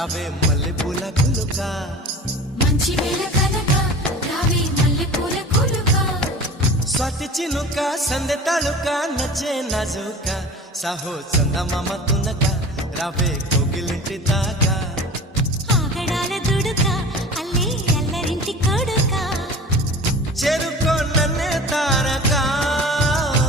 రావే మల్లె పూల కులుక మంచి వేళ కనుక రావే మల్లె పూల కులుక స్వాతి చినుక సందె తాళుక నచ్చే నాజుక సాహో చందమామ తునక రావే కోగిలింటి దాకా ఆగడాల దుడుక అల్లే అల్లరింటి కొడుక చెరుకో నన్నే తారక